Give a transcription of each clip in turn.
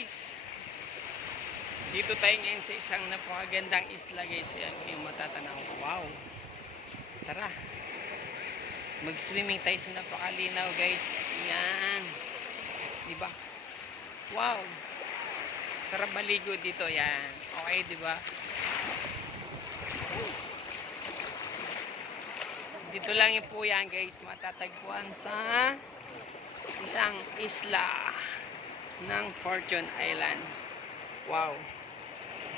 guys, dito tayo ngayon sa isang napakagandang isla guys. Yan yung matatanaw. Wow, tara, mag swimming tayo sa napakalinaw guys. Yan, diba? Wow, sarap maligo dito. Yan, okay, diba? Dito lang yun po yan guys, matatagpuan sa isang isla ng Fortune Island. Wow,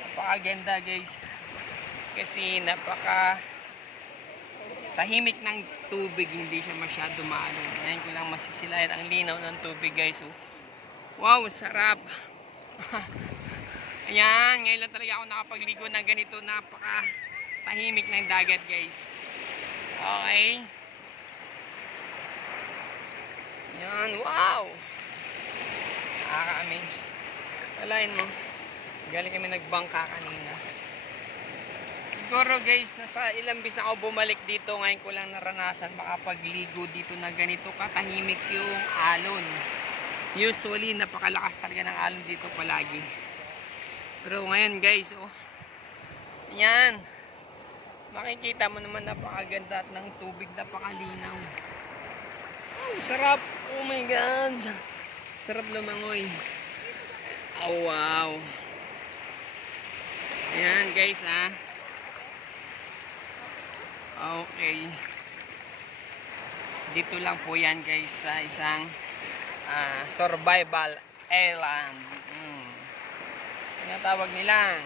napakaganda guys, kasi napaka tahimik ng tubig, hindi siya masyado maalon. Ngayon ko lang masisilayan ang linaw ng tubig guys. Wow, sarap. Ayan, ngayon lang talaga ako nakapagligo ng ganito, napaka tahimik ng dagat guys. Okay, yan, wow, nakaka-amaze. Alain mo, galing kami nagbangka kanina. Siguro guys, nasa ilang bis na ako bumalik dito, ngayon ko lang naranasan makapagligo dito na ganito katahimik yung alon. Usually napakalakas talaga ng alon dito palagi, pero ngayon guys, oh, yan, makikita mo naman napakaganda at ng tubig, napakalinaw. Oh, sarap, oh my god, sarap lumangoy. Oh wow, ayan guys ha. Okay, dito lang po yan guys sa isang survival island. Tinatawag nilang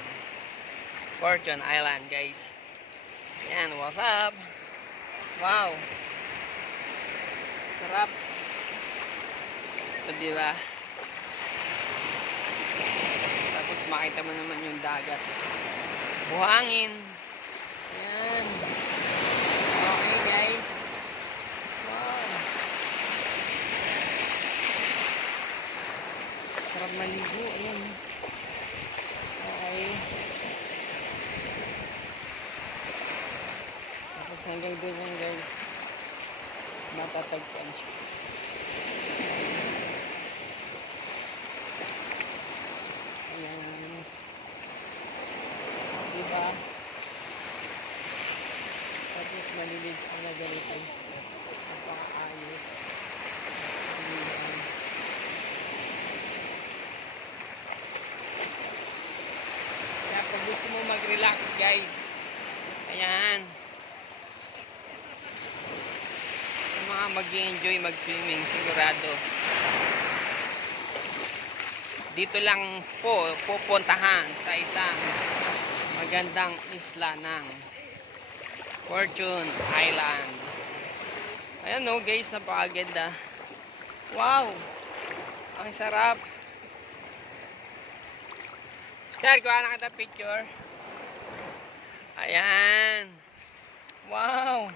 Fortune Island guys. Yan, what's up? Wow, sarap ito, diba? Tapos makita mo naman yung dagat, buhangin. Ayan, okay guys, wow, sarap maligo. Ayan, okay, tapos hanggang doon yan guys, matatagpuan siya. Ayan, diba? Tapos malilig ang nagalito, napakaayos. Kaya pag gusto mo mag-relax guys, ayan, yung mga mag-enjoy mag-swimming, sigurado dito lang po pupuntahan sa isang magandang isla ng Fortune Island. Ayan o guys, napakaganda. Wow, ang sarap. Sir, kuha na kita picture. Ayan, wow,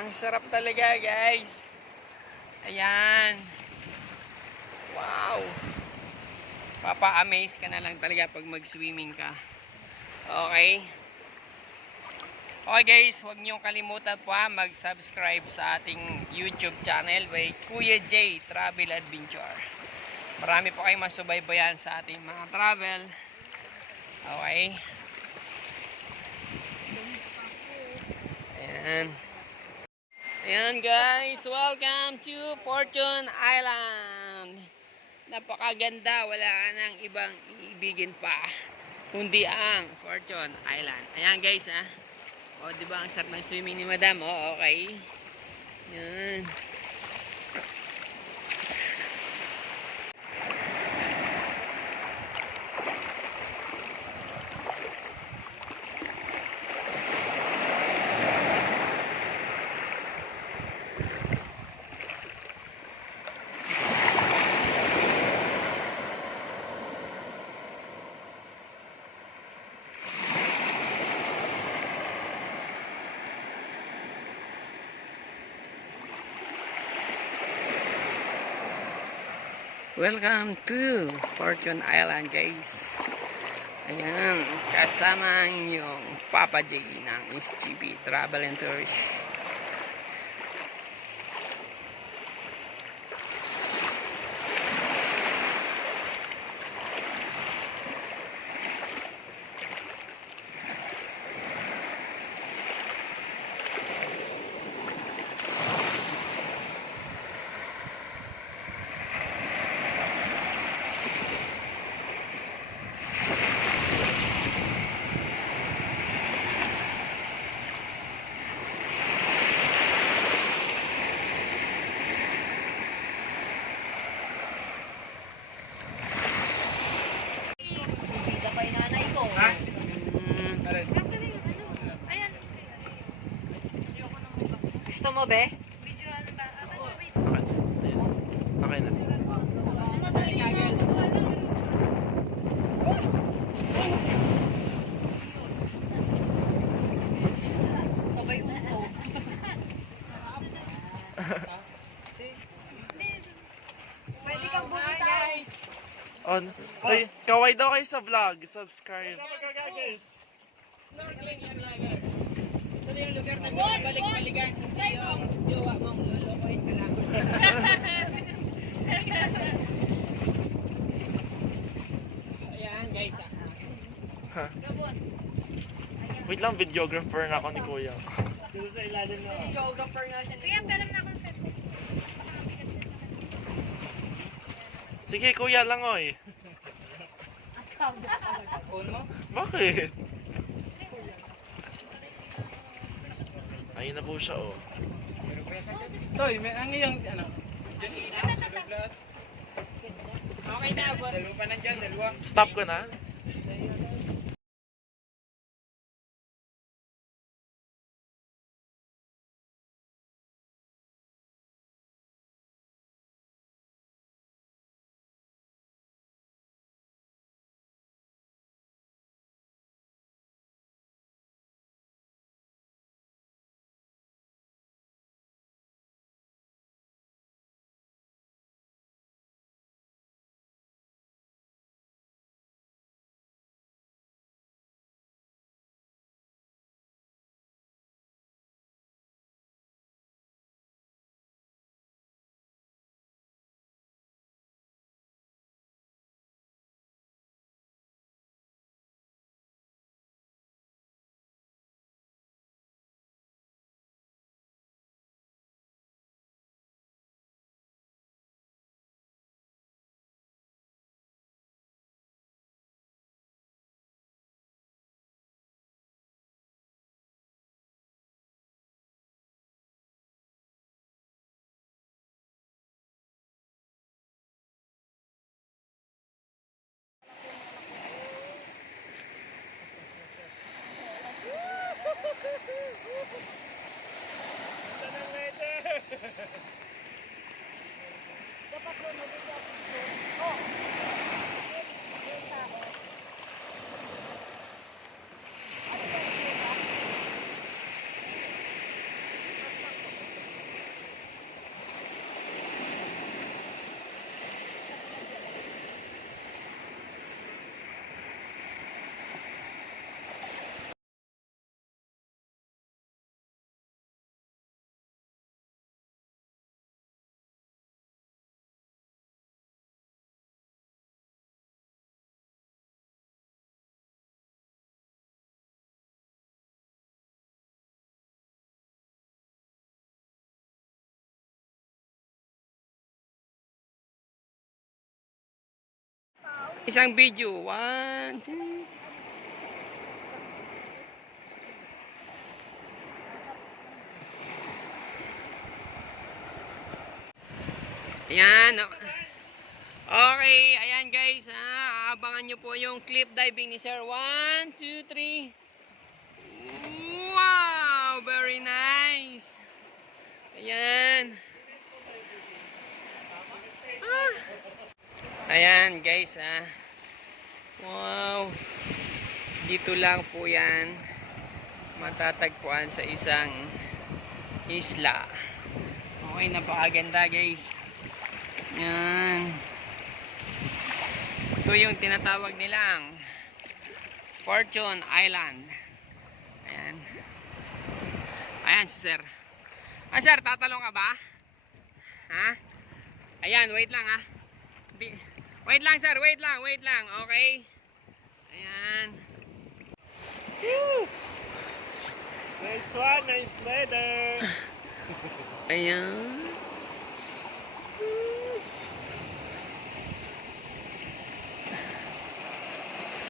ang sarap talaga guys. Ayan, wow, papa-amaze ka na lang talaga pag mag-swimming ka. Okay, okay guys, huwag niyong kalimutan po mag-subscribe sa ating YouTube channel by Kuya J Travel Adventure. Marami po kayong masubaybayan sa ating mga travel. Okay, ayan, ayan guys, welcome to Fortune Island. Napakaganda, wala ka nang ibang iibigin pa kundi ang Fortune Island. Ayan guys ha. O diba ang sarap ng swimming ni madam? O okay, yan. Welcome to Fortune Island guys. Ayan, kasama yung Papa J ng SGB Travel and Tours. Gusto mo, be? Okay na. Sabay uto. Pwede kang bumitaw. On. Uy, kaway daw kayo sa vlog. Subscribe. Snorkeling yan lang guys. Ito na yung lugar na balik-balikan. Hindi yung jowa mong lulukoyin ka lang. Ayan guys. Ha? Wait lang, videographer na ako ni Kuya. Geographer nga siya. Kuya, pero na akong set. Sige, Kuya lang, oy. Bakit? Ayun na po siya, oh. Toy, ang iyong ano? Okay na, boss. Dalawa pa nandyan, dalawa. Stop ko na. Isang video. 1, 2. Ayan. Okay. Ayan guys. Aabangan nyo po yung cliff diving ni Sir. 1, 2, 3. Wow! Very nice. Ayan. Ayan guys. Wow. Dito lang po yan matatagpuan sa isang isla. Okay, napakaganda guys. Yan. Ito yung tinatawag nilang Fortune Island. Ayan. Ayan si sir. Sir, tatalong ka ba? Ha? Ayan, wait lang ha. Wait lang sir, wait lang. Okay. Ayan. Woo! Nice one, nice weather. Ayan.